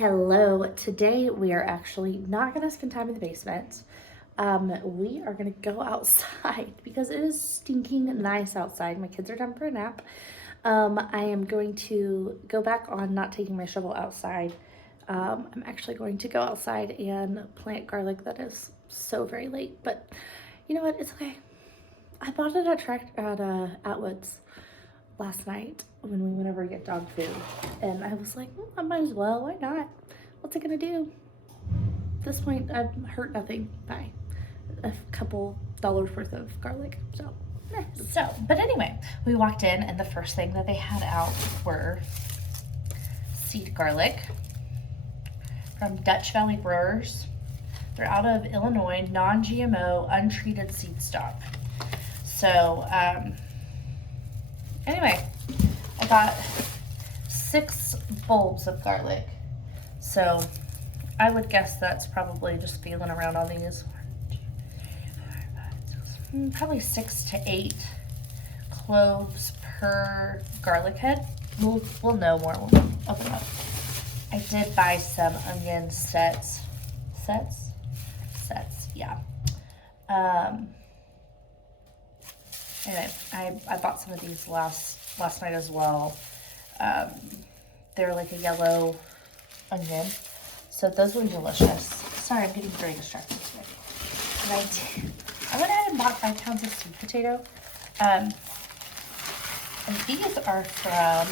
Hello, today we are actually not going to spend time in the basement. We are going to go outside because it is stinking nice outside. My kids are done for a nap. I am going to go back on not taking my shovel outside. I'm actually going to go outside and plant garlic. That is so very late, but you know what? It's okay. I bought it at Atwoods last night when we went over to get dog food, and I was like, I might as well. Why not? What's it gonna do? At this point, I've hurt nothing by a couple dollars worth of garlic. But anyway, we walked in, and the first thing that they had out were seed garlic from Dutch Valley Brewers. They're out of Illinois, non-GMO, untreated seed stock. So, anyway, I got 6 bulbs of garlic. So I would guess that's probably just feeling around on these. 1, 2, 3, 4, 5, 6, probably 6 to 8 cloves per garlic head. We'll know more when we open up. I did buy some onion sets, yeah. Anyway, I bought some of these last night as well. They're like a yellow onion, so those were delicious. Sorry, I'm getting very distracted today. And I went ahead and bought 5 pounds of sweet potato. And these are from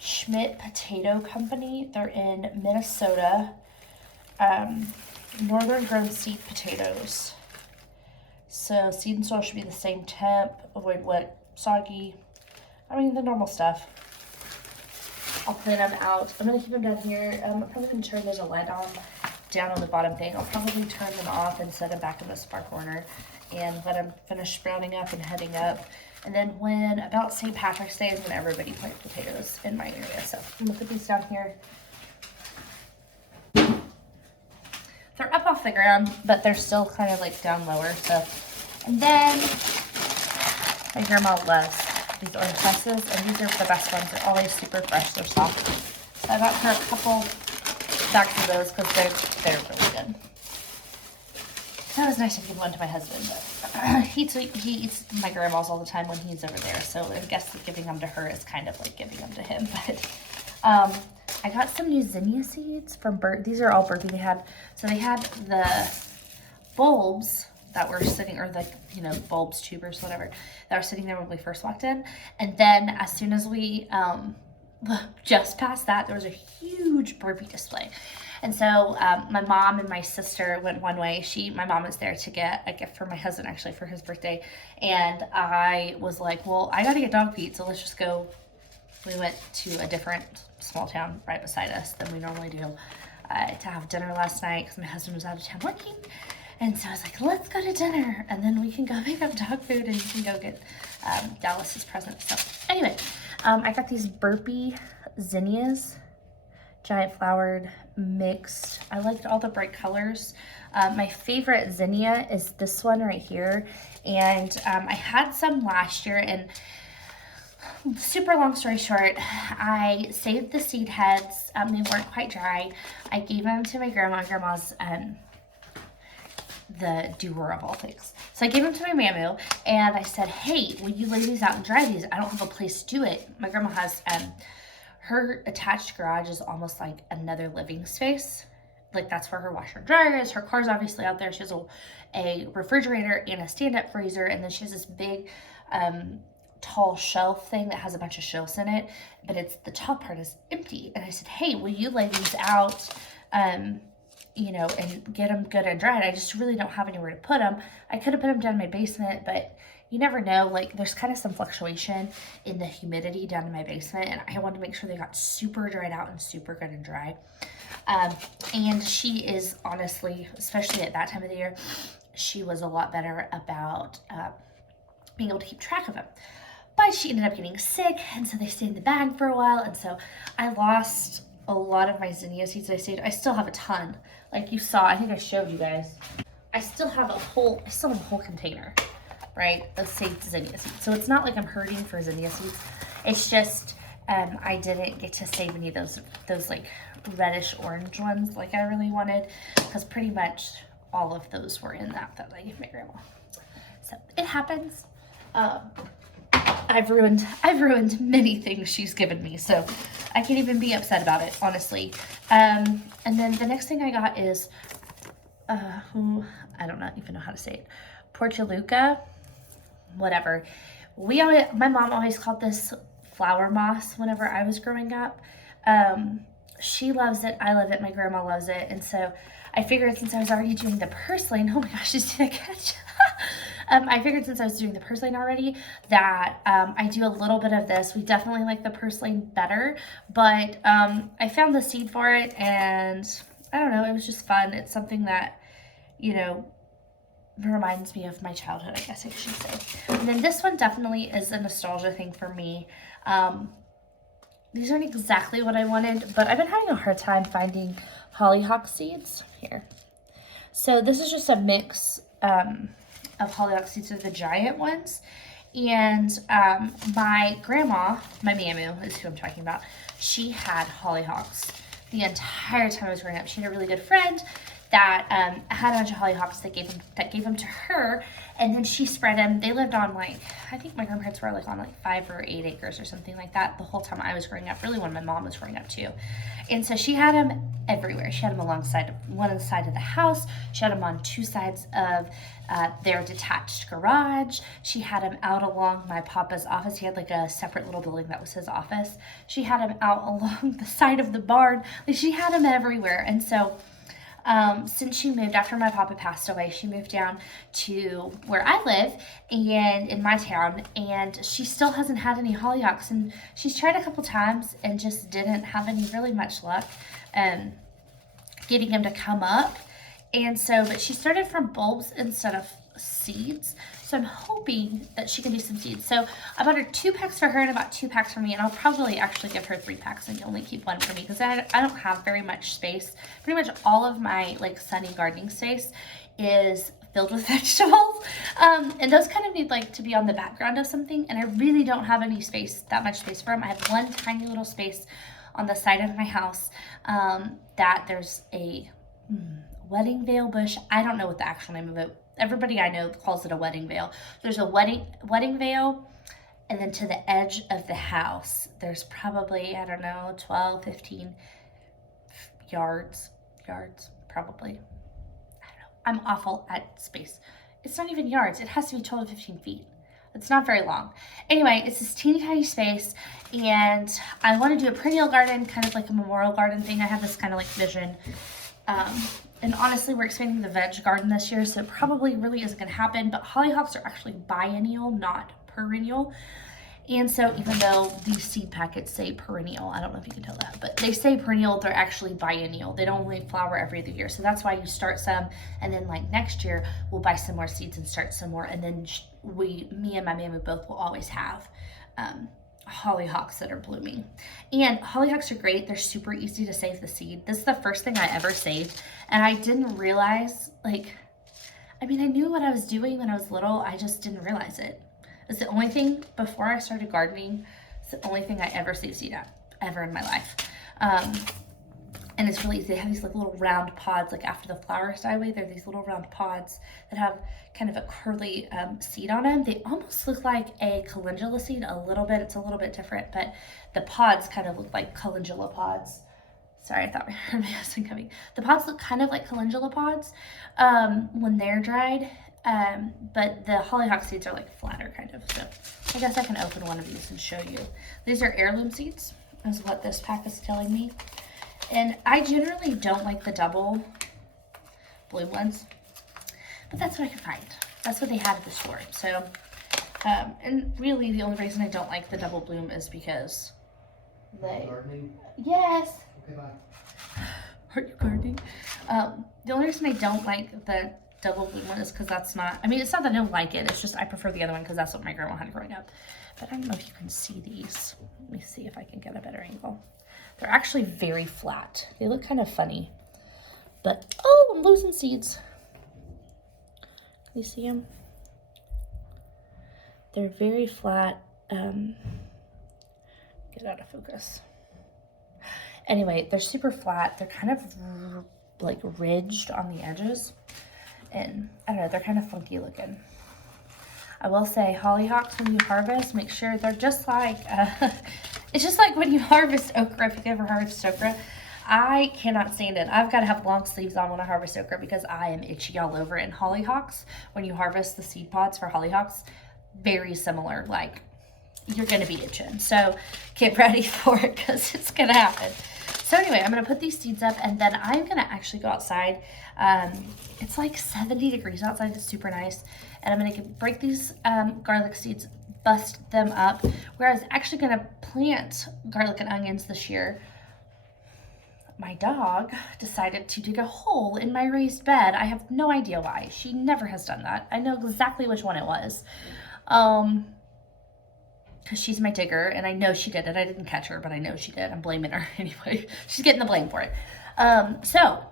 Schmidt Potato Company. They're in Minnesota. Northern grown seed potatoes. So seed and soil should be the same temp, avoid wet, soggy, the normal stuff. I'll clean them out. I'm gonna keep them down here. I'm probably gonna turn, there's a light on down on the bottom thing. I'll probably turn them off and set them back in the spark burner and let them finish sprouting up and heading up. And then when about St. Patrick's Day is when everybody plants potatoes in my area. So I'm gonna put these down here. They're up off the ground, but they're still kind of like down lower. So, and then my grandma loves these orange slices, and these are the best ones. They're always super fresh. They're soft. So I got her a couple bags of those because they're really good. That was nice to give one to my husband, but he eats my grandma's all the time when he's over there. So I guess giving them to her is kind of like giving them to him. But I got some new zinnia seeds from these are all Berkeley. They had the bulbs that were sitting, or the bulbs, tubers, whatever, that were sitting there when we first walked in. And then as soon as we just past that, there was a huge burpee display. And so my mom and my sister went one way. My mom was there to get a gift for my husband, actually, for his birthday. And I was like, well, I gotta get dog feed, so let's just go. We went to a different small town right beside us than we normally do to have dinner last night because my husband was out of town working. And so I was like, let's go to dinner, and then we can go pick up dog food and you can go get Dallas's present. So anyway, I got these burpee zinnias, giant flowered, mixed. I liked all the bright colors. My favorite zinnia is this one right here. And I had some last year, and super long story short, I saved the seed heads. They weren't quite dry. I gave them to my grandma's the doer of all things. So I gave them to my Mamu, and I said, hey, will you lay these out and dry these? I don't have a place to do it. My grandma has, her attached garage is almost like another living space. Like that's where her washer and dryer is. Her car's obviously out there. She has a refrigerator and a stand-up freezer, and then she has this big, tall shelf thing that has a bunch of shelves in it, but the top part is empty. And I said, hey, will you lay these out, and get them good and dried? I just really don't have anywhere to put them. I could have put them down in my basement, but you never know. Like there's kind of some fluctuation in the humidity down in my basement, and I wanted to make sure they got super dried out and super good and dry. And she is honestly, especially at that time of the year, she was a lot better about being able to keep track of them. But she ended up getting sick, and so they stayed in the bag for a while, and so I lost a lot of my zinnia seeds I saved. I still have a ton. Like you saw, I think I showed you guys. I still have a whole container, right, of saved zinnia seeds. So it's not like I'm hurting for zinnia seeds. It's just I didn't get to save any of those like reddish orange ones like I really wanted, because pretty much all of those were in that I gave my grandma. So it happens. I've ruined many things she's given me, so I can't even be upset about it, honestly. And then the next thing I got is I don't even know how to say it. Portulaca, whatever. My mom always called this flower moss whenever I was growing up. She loves it. I love it. My grandma loves it. And so I figured since I was already doing the purslane, oh my gosh, did I catch? I figured since I was doing the purslane already that I do a little bit of this. We definitely like the purslane better, but I found the seed for it, and I don't know, it was just fun. It's something that, you know, reminds me of my childhood, I guess I should say. And then this one definitely is a nostalgia thing for me. These aren't exactly what I wanted, but I've been having a hard time finding hollyhock seeds here. So this is just a mix of hollyhock seeds, are the giant ones. And my grandma, my Mamu is who I'm talking about, she had hollyhocks the entire time I was growing up. She had a really good friend that had a bunch of hollyhocks that gave them to her, and then she spread them. They lived on, like, I think my grandparents were like on like 5 or 8 acres or something like that the whole time I was growing up, really when my mom was growing up too. And so she had them everywhere. She had them alongside one on the side of the house. She had them on 2 sides of their detached garage. She had them out along my papa's office. He had like a separate little building that was his office. She had them out along the side of the barn. Like, she had them everywhere. And so since she moved, after my papa passed away, she moved down to where I live and in my town, and she still hasn't had any hollyhocks, and she's tried a couple times and just didn't have any really much luck getting them to come up. And so, but she started from bulbs instead of seeds. So I'm hoping that she can do some seeds. So I bought her 2 packs for her and about 2 packs for me. And I'll probably actually give her 3 packs and only keep 1 for me, because I don't have very much space. Pretty much all of my like sunny gardening space is filled with vegetables. And those kind of need like to be on the background of something. And I really don't have any space, that much space for them. I have one tiny little space on the side of my house that there's a wedding veil bush. I don't know what the actual name of it. Everybody I know calls it a wedding veil. There's a wedding veil, and then to the edge of the house, there's probably, I don't know, 12, 15 yards, probably. I don't know. I'm awful at space. It's not even yards. It has to be 12 to 15 feet. It's not very long. Anyway, it's this teeny tiny space, and I want to do a perennial garden, kind of like a memorial garden thing. I have this kind of like vision. And honestly, we're expanding the veg garden this year, so it probably really isn't going to happen. But hollyhocks are actually biennial, not perennial. And so even though these seed packets say perennial, I don't know if you can tell that, but they say perennial, they're actually biennial. They don't only flower every other year. So that's why you start some, and then like next year, we'll buy some more seeds and start some more. And then me and my Mamu both will always have hollyhocks that are blooming. And hollyhocks are great. They're super easy to save the seed. This is the first thing I ever saved, and I didn't realize, like, I mean, I knew what I was doing when I was little. I just didn't realize it. It's the only thing, before I started gardening, it's the only thing I ever saved seed at, ever in my life. And it's really easy. They have these like little round pods, like after the flowers die away, they're these little round pods that have kind of a curly seed on them. They almost look like a calendula seed a little bit. It's a little bit different, but the pods kind of look like calendula pods. Sorry, I thought I heard my husband coming. The pods look kind of like calendula pods when they're dried, but the hollyhock seeds are like flatter kind of. So I guess I can open one of these and show you. These are heirloom seeds, is what this pack is telling me. And I generally don't like the double bloom ones, but that's what I could find. That's what they had at the store. So, and really the only reason I don't like the double bloom is because they... Gardening? Yes. Okay, bye. Are you gardening? The only reason I don't like the double bloom one is because that's not, I mean, it's not that I don't like it. It's just I prefer the other one because that's what my grandma had growing up. But I don't know if you can see these. Let me see if I can get a better angle. They're actually very flat. They look kind of funny. But, oh, I'm losing seeds. Can you see them? They're very flat. Get get out of focus. Anyway, they're super flat. They're kind of like ridged on the edges. And I don't know, they're kind of funky looking. I will say hollyhocks, when you harvest, make sure they're just like, it's just like when you harvest okra, if you've ever harvested okra. I cannot stand it. I've got to have long sleeves on when I harvest okra because I am itchy all over. And hollyhocks, when you harvest the seed pods for hollyhocks, very similar. Like, you're going to be itching. So get ready for it because it's going to happen. So anyway, I'm going to put these seeds up, and then I'm going to actually go outside. It's like 70 degrees outside. It's super nice. And I'm going to break these garlic seeds, bust them up, where I was actually going to plant garlic and onions this year. My dog decided to dig a hole in my raised bed. I have no idea why. She never has done that. I know exactly which one it was. Because she's my digger, and I know she did it. I didn't catch her, but I know she did. I'm blaming her anyway. She's getting the blame for it. So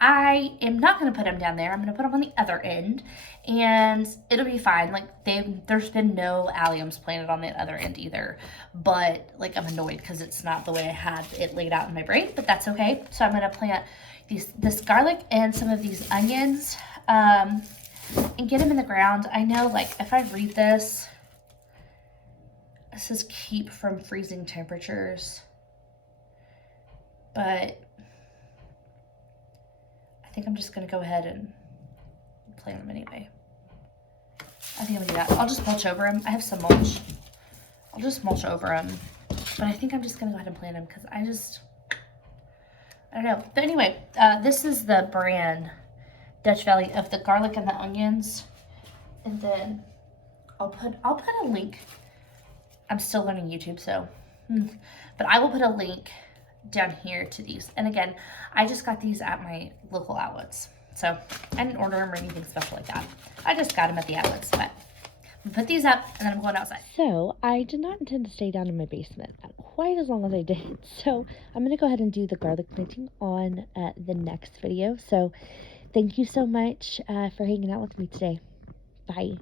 I am not going to put them down there. I'm going to put them on the other end, and it'll be fine. Like, there's been no alliums planted on the other end either, but like, I'm annoyed because it's not the way I had it laid out in my brain, but that's okay. So I'm going to plant this garlic and some of these onions, and get them in the ground. I know, like, if I read this, it says keep from freezing temperatures, but I think I'm just going to go ahead and plant them anyway. I think I'm going to do that. I'll just mulch over them. I have some mulch. I'll just mulch over them, but I think I'm just going to go ahead and plant them because I don't know. But anyway, this is the brand Dutch Valley of the garlic and the onions, and then I'll put a link. I'm still learning YouTube, so, but I will put a link down here to these. And again, I just got these at my local Atwoods, so I didn't order them or anything special like that. I just got them at the Atwoods, but I'm gonna put these up and then I'm going outside. So I did not intend to stay down in my basement quite as long as I did. So I'm gonna go ahead and do the garlic planting on the next video. So thank you so much for hanging out with me today. Bye.